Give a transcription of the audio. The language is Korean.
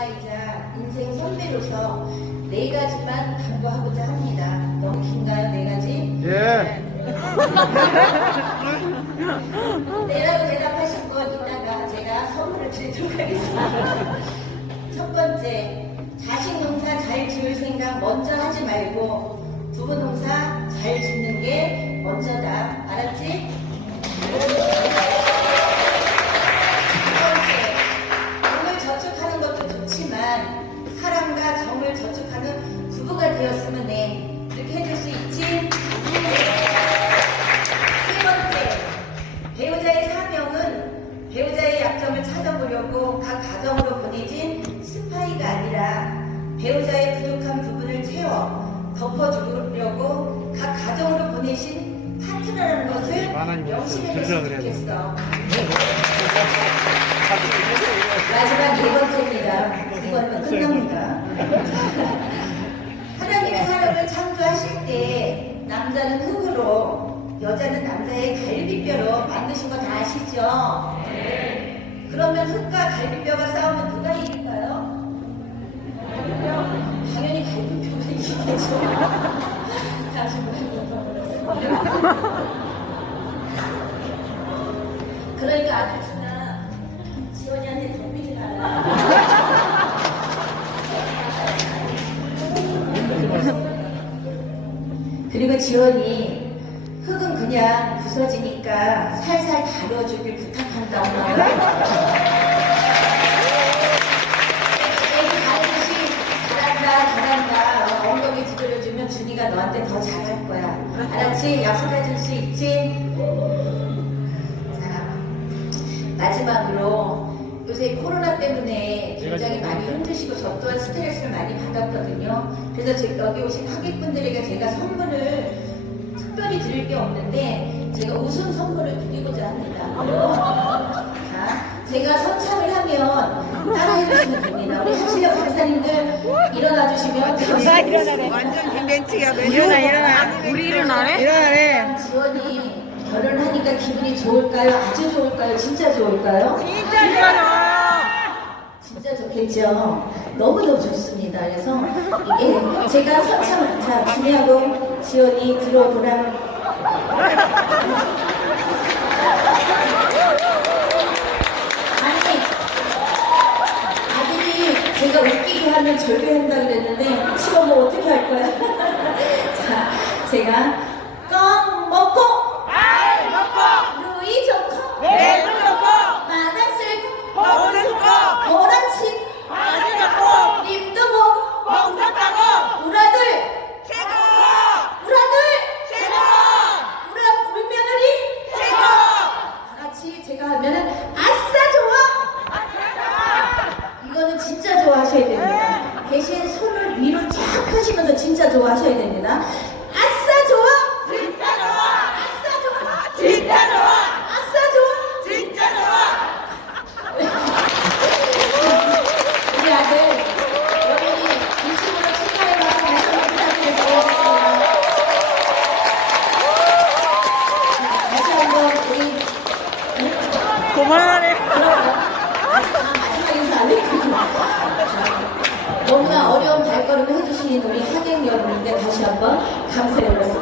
누나이자 인생 선배로서 네 가지만 당부하고자 합니다. 너무 긴가요, 네 가지? 예. 네라고 대답하신 건 이따가 제가 선물을 드리도록 하겠습니다. 첫 번째, 자식 농사 잘 지을 생각 먼저 하지 말고 두부 농사 잘 짓는 게 정을 저축하는 부부가 되었으면 해. 이렇게 해줄 수 있지? 세 번째, 배우자의 사명은 배우자의 약점을 찾아보려고 각 가정으로 보내진 스파이가 아니라 배우자의 부족한 부분을 채워 덮어주려고 각 가정으로 보내신 파트너라는 것을 명심해 그래요. 좋겠어. 마지막 네 번째입니다. 이거는 끝납니다. 하나님의 사람을 창조하실 때 남자는 흙으로 여자는 남자의 갈비뼈로 만드신 거 다 아시죠? 그러면 흙과 갈비뼈가 싸우면 누가 이길까요? 당연히 갈비뼈가 이기겠죠. 잠시만요. 그러니까 아들주나 지원이한테 지원이 흙은 그냥 부서지니까 살살 다뤄주길 부탁한다 엄마가. 가르치 잘한다 잘한다 어, 엉덩이 두드려주면 준이가 너한테 더 잘할 거야. 알았지? 약속해줄 수 있지? 자, 마지막으로 요새 코로나 때문에 굉장히 많이 힘드시고 저 또한 스트레스를 많이 받았거든요. 그래서 제- 여기 오신 하객분들에게 제가 선물을 특별히 드릴 게 없는데 제가 우선 선물을 드리고자 합니다. 자, 제가 선창을 하면 따라해 주시면 됩니다. 우리 하실력 강사님들 일어나 주시면 감사하겠습니다. 완전 김벤치야. 일어나 일어나 우리 일어나네? 일어나네. 지원이 결혼하니까 기분이 좋을까요? 아주 좋을까요? 진짜 좋을까요? 진짜 좋아. 진 짜 좋겠죠. 너무너무 좋습니다. 그래서 이게 제가 선창, 자, 준이하고 지원이 들어보라. 아니, 아들이 제가 웃기게 하면 절개한다 그랬는데, 치워 뭐 어떻게 할 거야? 자, 제가 껌 먹고, 알 먹고 누이 좋고, 내 먹고 마당 쓸고, 먹는 거 보라치, 많이 먹고 님도 보고, 먹는다고 우리 아들, 최고 우리 아들, 최고 우리, 아- 우리 며느리, 최고 다 같이 제가 하면은 아싸 좋아! 이거는 진짜 좋아 하셔야 됩니다. 대신 손을 위로 쫙 펴시면서 진짜 좋아하셔야 됩니다. 너무나 어려운 발걸음을 해주신 우리 하객 여러분께 다시 한번 감사의 말씀